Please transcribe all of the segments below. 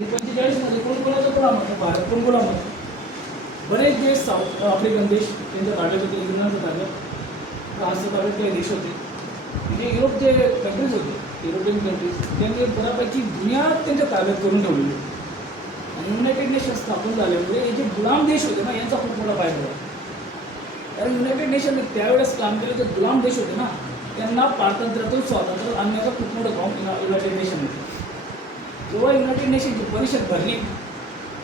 45मध्ये कोण कोणाचा गुलाम होता? भारत पण गुलाम होता. बरेच देश साऊथ आफ्रिकन देश त्यांच्या ताब्यात होते, इंग्लंडच्या ताब्यात, फ्रान्सच्या ताब्यात काही देश होते. म्हणजे युरोपचे कंट्रीज होते, युरोपियन कंट्रीज, त्यांनी बऱ्यापैकी दुनिया त्यांच्या ताब्यात करून ठेवलेली. आणि युनायटेड नेशन स्थापन झाल्यामुळे हे जे गुलाम देश होते ना, यांचा खूप मोठा फायदा झाला. कारण युनायटेड नेशन त्यावेळेस काम केले जे गुलाम देश होते ना, त्यांना पारतंत्र्यातून स्वातंत्र्य आणण्याचं खूप मोठं काम युनायटेड नेशन होतं. जेव्हा युनायटेड नेशनची परिषद भरली,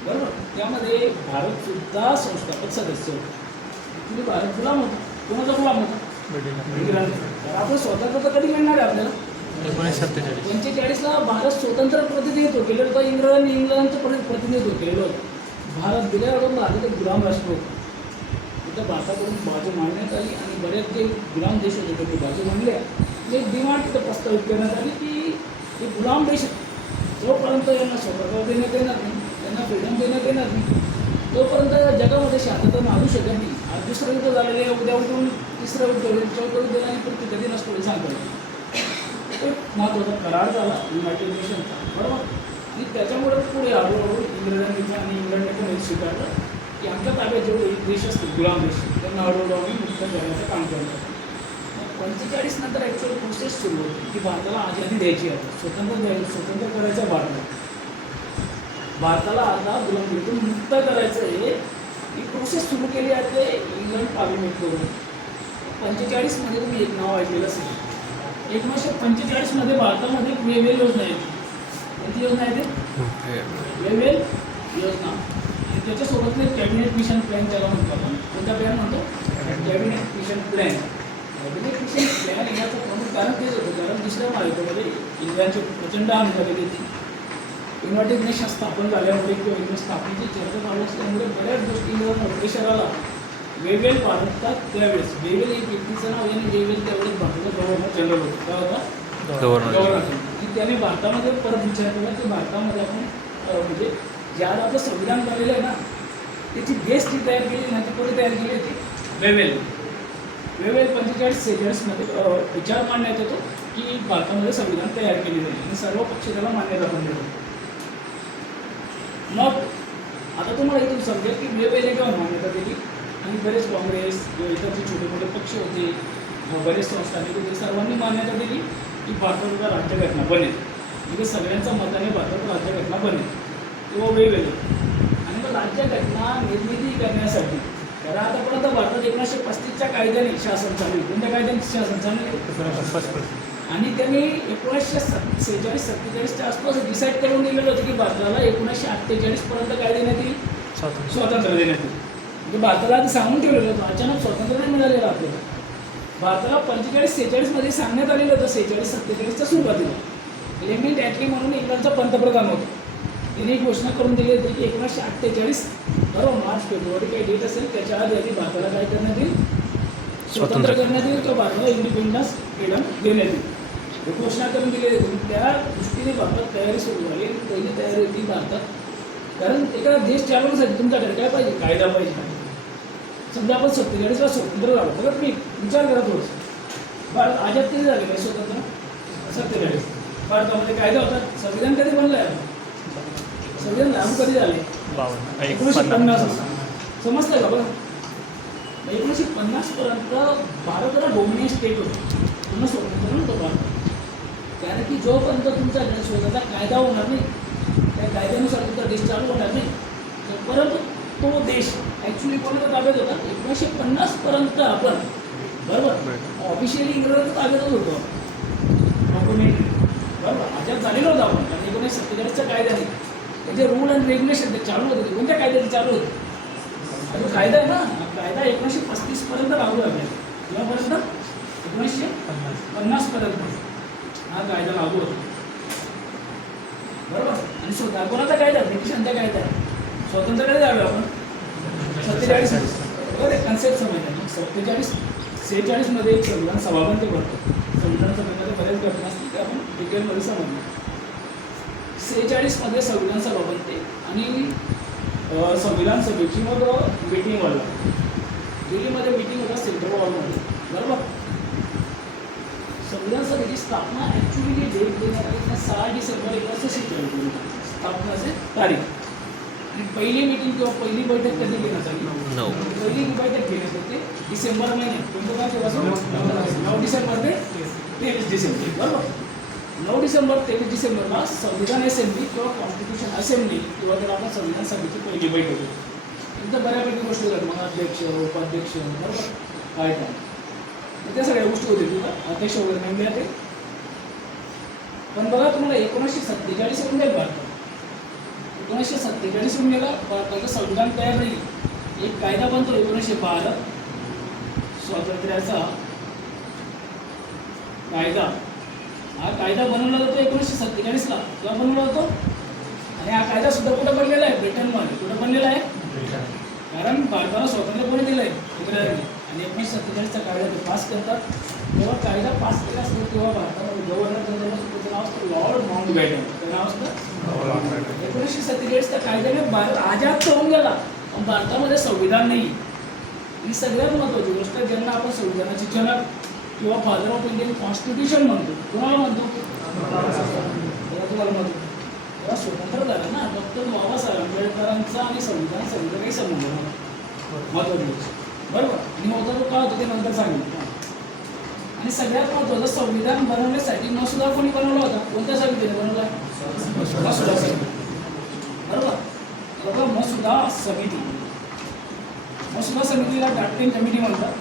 बरोबर, त्यामध्ये भारतसुद्धा संस्थापक सदस्य होता. ॲक्च्युली भारत गुलाम होता. कोणाचा गुलाम होता? तर आपण स्वतंत्रता कधी मिळणार आहे आपल्याला? 1947ला भारत स्वतंत्र प्रतिनिधित्व केलेलं होतं. इंग्लंडचं प्रतिनिधित्व केलेलं होतं. भारत दिल्यावर भारत एक गुलाम राष्ट्र होतं. तिथं भारताकडून बाजू मांडण्यात आली आणि बरेच जे गुलाम देश होते ते बाजू मांडल्या. एक डिमांड तिथं प्रस्तावित करण्यात आली की हे गुलाम देश जोपर्यंत यांना स्वतंत्रता देण्यात येणार नाही, त्यांना फ्रीडम देण्यात येणार नाही, तोपर्यंत जगामध्ये शांतता आणू शकत नाही. आज दुसरं युद्ध झालेलं आहे, उद्या उठून तिसरं युद्ध होईल, चौथं युद्ध आणि पुढे कधी नसतो हे सांगतो. एक महत्त्वाचा करार झाला युनायटेड नेशनचा, बरोबर. आणि त्याच्यामुळे पुढे हळूहळू इंग्रजांनी आणि इंग्लंडने पण हे स्वीकारलं की आमच्या ताब्यात जेवढे देश असतील गुलाम देश, त्यांना हळूहळू आम्ही मुक्त करण्याचं काम करतो. 45 नंतर ॲक्च्युअल प्रोसेस सुरू होती की भारताला आझादी द्यायची आहे, स्वतंत्र करायचं आहे. भारताला आता गुलामगिरीतून मुक्त करायचं आहे. ही प्रोसेस सुरू केली आहे ते इंग्लंड पार्लिमेंटकडून. 45मध्ये तुम्ही एक नाव ऐकलेलं असेल. 1945मध्ये भारतामध्ये वेवेल योजना येते. कोणती योजना येते? वेवेल योजना. आणि त्याच्यासोबत एक कॅबिनेट मिशन प्लॅन त्याला म्हणतो आपण. कोणता प्लॅन म्हणतो? Cabinet mission plan. Cabinet mission plan येण्याचं प्रमुख कारण तेच होतं, कारण दुसऱ्या महायुद्धामध्ये इंग्लंडची प्रचंड हानी झालेली होती. युनायटेड नेशन स्थापन झाल्यामुळे किंवा युनियन स्थापनेची चर्चा चालू असल्यामुळे बऱ्याच गोष्टींवर प्रेशर आला. वेवेल भारतात त्यावेळेस, वेवेल एक व्यक्तीचं नाव आहे आणि वेवेल त्यावेळेस भारताचा गव्हर्नर जनरल होता. काय होता? गव्हर्नर. की त्याने भारतामध्ये परत विचार केला की भारतामध्ये आपण म्हणजे ज्या आपलं संविधान बनलेलं आहे ना, त्याची बेस जी तयार केली ना, ती कोणी तयार केली होती? वेवेल. 45-46मध्ये विचार मांडण्यात येतो की भारतामध्ये संविधान तयार केले जाईल आणि सर्व पक्ष त्याला मान्यता पण देतो. मग आता तुम्हाला इथून समजेल की वेवेलने केव्हा मान्यता दिली आणि बरेच काँग्रेस किंवा इतर जे छोटे मोठे पक्ष होते, बरेच संस्थानिक होते, सर्वांनी मान्यता दिली की भारताचा राज्यघटना बनेल. म्हणजे सगळ्यांच्या मताने भारताचा राज्यघटना बनेल किंवा वेवेल. आणि मग राज्यघटना निर्मिती करण्यासाठी कारण आतापर्यंत भारतात 1935च्या कायद्याने शासन चालू आहे. कोणत्या कायद्यांचे शासन चालू आहे? आणि त्यांनी 1946-47च्या आसपास डिसाईड करून दिलेलं होतं की भारताला 1948पर्यंत काय देण्यात येईल? स्वातंत्र्य देण्यात येईल. म्हणजे भारताला आधी सांगून ठेवलेलं होतं, अचानक स्वातंत्र्य नाही मिळालेलं आपल्याला. भारताला 45-46मध्ये सांगण्यात आलेलं होतं. 46-47च्या सुरुवातीला क्लेमेंट ॲटली म्हणून इंग्लंडचा पंतप्रधान होता. त्यांनी घोषणा करून दिली होती की 1948 बरोबर मार्च-फेब्रुवारी काही डेट असेल त्याच्या आधी भारताला काय करण्यात येईल? स्वतंत्र करण्यात येईल किंवा भारताला इंडिपेंडन्स फ्रीडम देण्यात येईल. हे घोषणा करून दिलेली होती. त्या दृष्टीने भारतात तयारी सुरू झाली. पहिली तयारी होती भारतात, कारण एका देश चालवण्यासाठी तुमच्याकडे काय पाहिजे? कायदा पाहिजे. समजा आपण 47ला स्वतंत्र झालो, बघा मी विचार करा थोडंसं. भारत आझाद कधी झाले पाहिजे? स्वतंत्र 47. भारतामध्ये कायदा होता. संविधान कधी बनलं आहे? संविधान लागू कधी झाले? 1950. समजतं का? बघा 1950पर्यंत भारताला डोमिनियन स्टेट होतं. पूर्ण स्वतंत्र नव्हतं भारत. कारण की जोपर्यंत तुमचा स्वतःचा कायदा होणार नाही, त्या कायद्यानुसार तुमचा देश चालू होणार नाही, परंतु तो देश ॲक्च्युली कोणाच्या ताब्यात होता? 1950पर्यंत आपण बरोबर ऑफिशियली इंग्रजांच्या ताब्यातच होतो. डॉक्युमेंट बरोबर आझाद झालेलं होतं आपण. कारण 1947च्या कायद्याने त्याचे रूल अँड रेग्युलेशन ते चालू होते. कोणत्या कायद्याने चालू होते? जो कायदा आहे ना, कायदा 1935पर्यंत लागू आहे आपल्याला. किंवापर्यंत 1950पर्यंत हा कायदा लागू होता, बरोबर. आणि स्वतः कोणाचा कायदा? ब्रिटिशांचा कायदा. स्वातंत्र्याकडे जावे आपण 47 बरोबर. एक कन्सेप्ट समजला. 47-46मध्ये एक संविधान सभा पण ते भरतो. संविधान सभेमध्ये बऱ्याच घटना असतील ते आपण डिटेलमध्ये समजलो. 46मध्ये संविधान सभा बनते आणि संविधान सभेची मग मीटिंग व्हायला. दिल्लीमध्ये मीटिंग होता सेंट्रल हॉलमध्ये, बरोबर. संविधान सभेची स्थापना ॲक्च्युली डेट देण्यात आली 6 डिसेंबर 1946 स्थापनाची तारीख. आणि पहिली मीटिंग किंवा पहिली बैठक कधी घेण्यात आली? पहिली बैठक घेण्यात येते डिसेंबर महिन्यात. कोणतं तारखेपासून? 9 डिसेंबर ते 23 डिसेंबर. बरोबर. 9 डिसेंबर 23 डिसेंबरला संविधान असेंब्ली किंवा कॉन्स्टिट्यूशन असेंब्ली किंवा त्याला आपण संविधान सभेची पहिली बैठक होती. इथं बऱ्यापैकी गोष्टी होतात. मग अध्यक्ष, उपाध्यक्ष, बरोबर काय काय त्या सगळ्या गोष्टी होते. तुला अध्यक्ष वगैरे नेमले ते. पण बघा तुम्हाला 1947 येऊन गेलं भारतात. 1947 येऊन गेला भारताचं संविधान तयार नाही. एक कायदा बनतो 1912 स्वातंत्र्याचा कायदा. हा कायदा बनवला जातो 1947ला. केव्हा बनवला जातो? आणि हा कायदा सुद्धा कुठं बनलेला आहे? ब्रिटनमध्ये. कुठं बनलेला आहे? कारण भारताला स्वातंत्र्य कोणी दिलं आहे? इंग्रजांनी. आणि 1947चा कायदा ते पास करतात. जेव्हा कायदा पास केला असतो तेव्हा भारतामध्ये गव्हर्नर जनरल त्याचं नाव असतं लॉर्ड माउंटबॅटन. त्याचं नाव असतं 1947च्या कायद्याने भारत आजाद होऊन गेला. पण भारतामध्ये संविधान नाही. ही सगळ्यात महत्त्वाची गोष्ट. ज्यांना आपण संविधानाचे जनक किंवा फादर ऑफ इंडियन कॉन्स्टिट्यूशन म्हणतो. कोणाला म्हणतो? तुम्हाला म्हणतो. तेव्हा स्वतंत्र झालं ना. डॉक्टर बाबासाहेब आंबेडकरांचा आणि संविधानाचा काही संबंध नव्हता. महत्त्वाची गोष्ट. बरोबर. आणि महत्त्वाचं काय होतं ते नंतर सांगितलं. आणि सगळ्यात महत्त्वाचं संविधान बनवण्यासाठी मसुदा कोणी बनवला होता? कोणत्या समितीने बनवला? मसुदा समिती. बरोबर. बघा मसुदा समिती. मसुदा समितीला ड्राफ्टिंग कमिटी म्हणतात.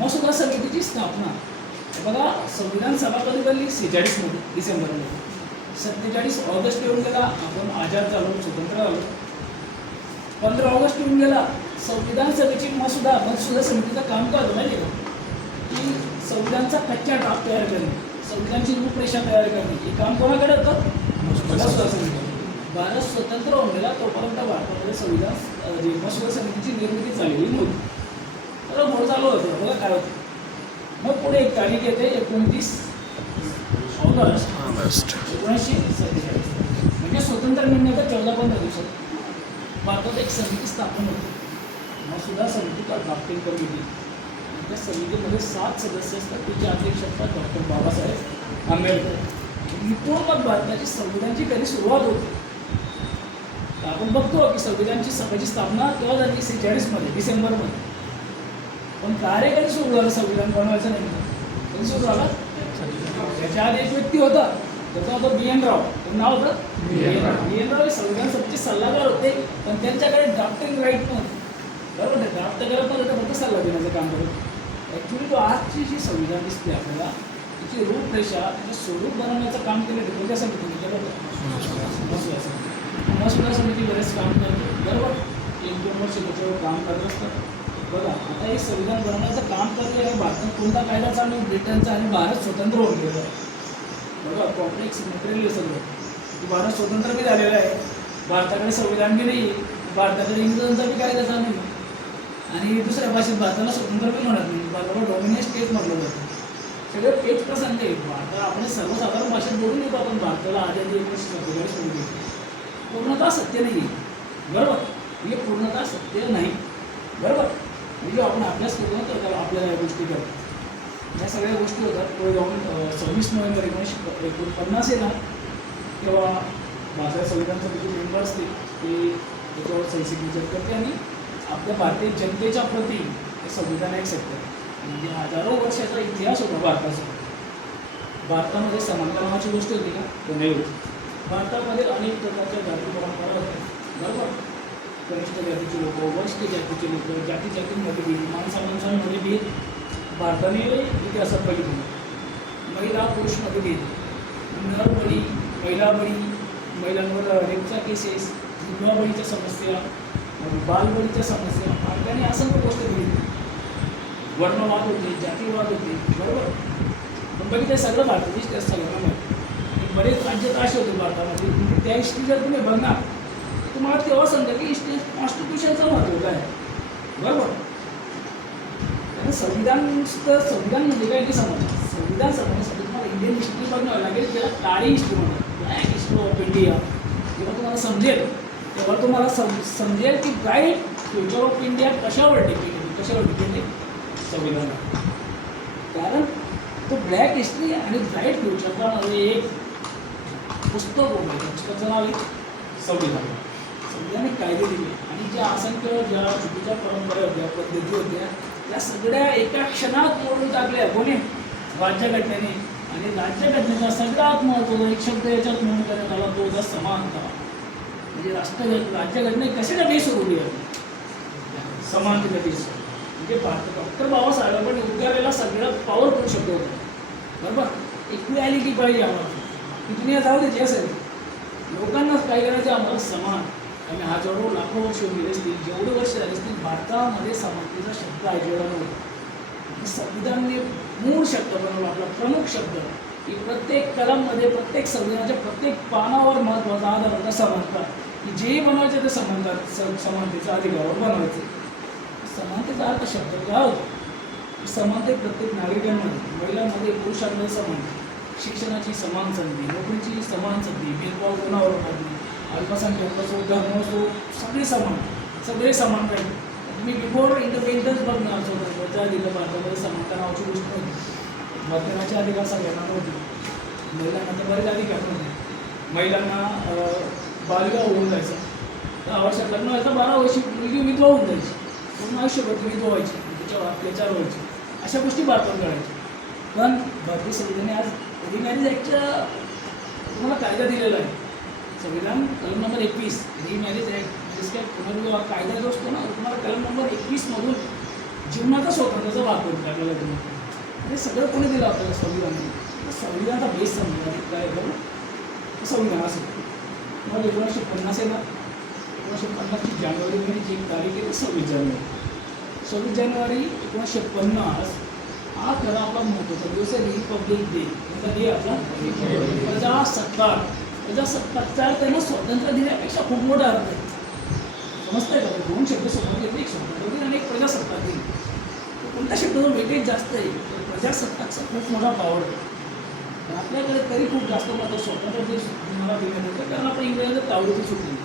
मसुदा समितीची स्थापना बघा संविधान सभा कधी बनली? 46 मध्ये डिसेंबरमध्ये. 47 ऑगस्ट येऊन गेला. आपण आजाद झालो, स्वतंत्र झालो. 15 ऑगस्ट येऊन गेला. संविधान सभेची मसुदा समितीचं काम काय होतं माहिती आहे का? की संविधानचा कच्चा ड्राफ्ट तयार करणे, संविधानची रूपरेषा तयार करणे हे काम कोणाकडे होतं? मसुदा समिती. भारत स्वतंत्र होऊन गेला तोपर्यंत भारतामध्ये संविधान मसुदा समितीची निर्मिती झालेली नव्हती. तर मोड चालू होतं. बघा काय होतं. मग पुढे एक तारीख येते 29 ऑगस्ट 1947. म्हणजे स्वतंत्र मिळण्याच्या 14-15 दिवसात भारतात एक समिती स्थापन होती. मसुदा समितीचा ड्राफ्टिंग कमिटी. त्या समितीमध्ये 7 सदस्य असतात. तिचे अध्यक्ष असतात डॉक्टर बाबासाहेब आंबेडकर. इथून मग भारताची संविधानाची कधी सुरुवात होती. आपण बघतो की संविधानाची सभेची स्थापना तेव्हा झाली 46 मध्ये डिसेंबरमध्ये. पण कार्य कधी सुरू झालं संविधान बनवायचं नाही? कधी सुरू झालं? त्याच्या आधी एक व्यक्ती होता. त्याचं होतं BN राव. त्याचं नाव होतं BN राव. संविधान सभेचे सल्लागार होते. पण त्यांच्याकडे ड्राफ्टिंग राईट नव्हतं. बरोबर. ड्राफ्ट करत नव्हतं, फक्त सल्ला देण्याचं काम करत. ॲक्च्युली तो आजची जी संविधान दिसते आपल्याला त्याची रूपरेषा त्याचं स्वरूप बनवण्याचं काम केलं ते कोणत्या समितीने केलं? मसुदा समिती बरेच काम करते. बरोबर. 1-2 वर्ष त्याच्यावर काम करत असतात. बघा आता हे संविधान बनवण्याचं काम करते आहे. भारतात कोणता कायदा चालू? ब्रिटनचा. आणि भारत स्वतंत्र होऊन गेला. बघा कॉम्प्लेक्स मटेरियल सगळं की भारत स्वतंत्र बी झालेलं आहे. भारताकडे संविधान बी नाही. भारताकडे इंग्रजांचा बी कायदा चालू नाही. आणि दुसऱ्या भाषेत भारताला स्वतंत्र बी म्हणत नाही. भारताला डॉमिनेट स्टेट म्हटलं जातं. सगळे पेच प्रसंग आहे. भारताला आपण सर्वसाधारण भाषेत बोलून येतो. आपण भारताला आधी 1947 सोडून घेतो. पूर्णतः सत्य नाही आहे. बरोबर. हे पूर्णतः सत्य नाही. बरोबर. म्हणजे आपण अभ्यास करतो तर त्याला आपल्याला या गोष्टी करतो. या सगळ्या गोष्टी होतात. पुढे जाऊन 26 नोव्हेंबर 1949 आहे ना तेव्हा भारताच्या संविधान समितीचे मेंबर असते ते त्याच्यावर सही सिग्नेचर करते आणि आपल्या भारतीय जनतेच्या प्रती हे संविधान एक सत्य. म्हणजे हजारो वर्षाचा इतिहास होता भारताचा. भारतामध्ये समानता नावाची गोष्ट होती का? तो नाही होती. भारतामध्ये अनेक प्रकारच्या जाती परंपरा होत्या. बरोबर. कनिष्ठ जातीचे लोक, वरिष्ठ जातीचे लोक, जातींमध्ये भेद, माणसांमध्ये भेद भारताने इतिहासात बघितलं. महिला पुरुषमध्ये भेद, नर बळी, महिला बळी, महिलांवर रेपच्या केसेस, विधवा बळीच्या समस्या, बालबळीच्या समस्या भारताने असंख्य गोष्टी बघितली. वर्णवाद होते, जातीवाद होते. बरोबर. पण बघितलं सगळं भारताची त्या सगळ्यांना माहिती. बरेच राज्य असे होते भारतामध्ये. त्या हिस्ट्री जर तुम्ही बघणार तुम्हाला तेव्हा समजा की कॉन्स्टिट्यूशनचं महत्त्व काय आहे. बरोबर. आणि संविधान म्हणजे काय नाही समजलं. संविधान समजण्यासाठी तुम्हाला इंडियन हिस्ट्री बघावं लागेल. त्याला काळी हिस्ट्री म्हणतात, ब्लॅक हिस्ट्री ऑफ इंडिया. जेव्हा तुम्हाला समजेल तेव्हा तुम्हाला समजेल की ब्राईट फ्युचर ऑफ इंडिया कशावर डिपेंड आहे संविधान. कारण तो ब्लॅक हिस्ट्री आणि ब्राईट फ्युचरचा मध्ये एक पुस्तक उघडायचं, पुस्तकाचं नाव आहे संविधान. संविधान एक कायदे दिले आणि ज्या असंख्य ज्या चुकीच्या परंपरा होत्या, पद्धती होत्या, त्या सगळ्या एका क्षणात मोडून टाकल्या. कोणी? राज्यघटनेने. आणि राज्यघटनेचा सगळ्यात महत्त्वाचा एक शब्द याच्यात नोंद करण्यात आला, तो होता समानता. म्हणजे राज्यघटने कशाला बेस होती? समानतेचा बेस. म्हणजे डॉक्टर बाबासाहेबांनी उद्गारलेला सगळ्यात पॉवरफुल शब्द होता, बरोबर. इक्वॅलिटी पाहिजे आम्हाला, की दुनिया जाऊ द्यायची असेल, लोकांना काय करायचं आम्हाला समान. आणि हजारो लाखो वर्ष गेले असतील, जेवढे वर्ष झाले असतील, भारतामध्ये समानतेचा शब्द ऐकलेला नव्हता. संविधानाने मूळ शब्द बनवला, आपला प्रमुख शब्द, की प्रत्येक कलममध्ये, प्रत्येक संविधानाच्या प्रत्येक पानावर महत्त्वाचा आधार होता समानता. की जे बनवायचे ते समानतेचा अधिकारावर बनवायचे. समानतेचा अर्थ शब्द काय होतो? समानते प्रत्येक नागरिकांमध्ये, महिलांमध्ये, पुरुषांमध्ये समानते, शिक्षणाची समान संधी, नोकरीची समान संधी, भेदभाव कोणावर नाही, अल्पसंख्याक असो, धर्म असो, सगळे समान, सगळे समान राहील. तुम्ही बिफोर इंडिपेंडन्स बघणार स्वतंत्रच्या आधी भारतामध्ये समानता नावाची गोष्ट नव्हती. मतदानाचे अधिकार सगळ्यांना नव्हते, महिलांना तर बरेच अधिकार नव्हते. महिलांना बालविवाह होऊन जायचा, 10 वर्षात लग्न व्हायचं, 12 वर्षी मुलगी विधवा होऊन जायची, पूर्ण आयुष्यभर ती विधवा व्हायची, त्याच्यावर अत्याचार व्हायचे, अशा गोष्टी भारतात घडायच्या. पण भारतीय संविधानाने आज रिमॅरेज ॲक्टचा तुम्हाला कायदा दिलेला आहे. संविधान कलम नंबर 21 रिमॅरेज ॲक्ट, जिसका पुनर्विवाह कायदा जो असतो ना, तुम्हाला कलम नंबर 21मधून जीवनाचा स्वातंत्र्याचा भाग करून टाकलेला आहे तुम्हाला. हे सगळं कोणी दिलं आपल्याला? संविधानाने. संविधानाचा बेस समजा काय बरं, संविधान असेल मग 1950 आहे ना, 1950ची जानेवारी महिन्याची 1 तारीख आहे, 26 जानेवारी. 26 जानेवारी 1950 हा खरा आपला महत्त्वाचा दिवस आहे, रिपब्लिक डे. कोणता डे आपला? प्रजासत्ताक. प्रजासत्ताकचा त्यांना स्वातंत्र्य दिल्यापेक्षा खूप मोठा अर्थ आहे. समजतंय का? 2 शब्द समोर घेतले, एक स्वातंत्र्य दिन आणि एक प्रजासत्ताक दिन. कोणत्या शब्दावर वेटेज जास्त आहे? प्रजासत्ताकचा खूप मोठा पॉवर आहे. पण आपल्याकडे तरी खूप जास्त महत्त्व स्वातंत्र्य दिन मला देण्यात येतं, कारण आपण इंग्रजांच्या तावडीची सुटली.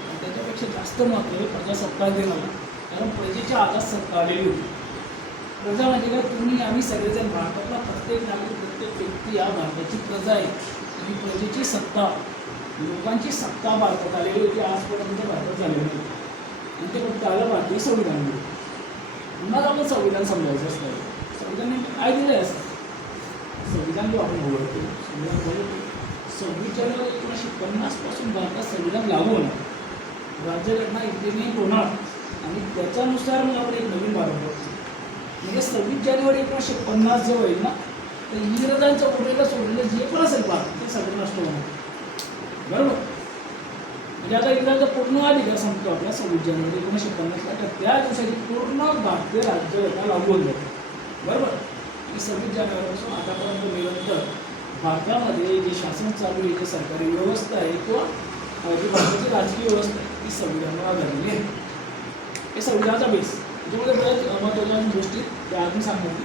आणि त्याच्यापेक्षा जास्त महत्त्व आहे प्रजासत्ताक दिनाला, कारण प्रजेच्या हातात सत्ता आलेली होती. प्रजा म्हणजे काय? तुम्ही आम्ही सगळेजण, भारतातला प्रत्येक नागरिक, प्रत्येक व्यक्ती या भारताची प्रजा आहे. आणि प्रजेची सत्ता, लोकांची सत्ता भारतात आलेली होती, आजपर्यंत भारतात झालेली होती. आणि ते फक्त आलं भारतीय संविधानामध्ये. पुन्हा आपण संविधान समजायचं असतं. संविधानाने काय दिलं आहे असं? संविधान जो आपण ओळखतो, संविधान बोलतो, 26 जानेवारी 1950 पासून भारतात संविधान लागू होणार, राज्यघटना इम्प्लिमेंट होणार आणि त्याच्यानुसार मग आपण एक नवीन भारत बघतो. म्हणजे 26 जानेवारी 1950 जे होईल ना, तर इंग्रजांच्या उठलेलं सोडलेलं जे पण असेल भारत ते सगळं नष्ट होणार, बरोबर. म्हणजे आता इंग्रजांचा पूर्ण अधिकार सांगतो आपला 26 जानेवारी 1950ला, तर त्या दिवसाची पूर्ण भारतीय राज्यघटना लागू होऊन जाते, बरोबर. आणि 26 जानेवारीपासून आतापर्यंत निरंतर भारतामध्ये जे शासन चालू आहे, जे सरकारी व्यवस्था आहे किंवा जी भारताची राजकीय व्यवस्था आहे, ती संविधानावर आधारलेली आहे. हे संविधानाचा बेस. त्याच्यामध्ये बऱ्याच महत्त्वाच्या गोष्टी त्या आधी सांगितली.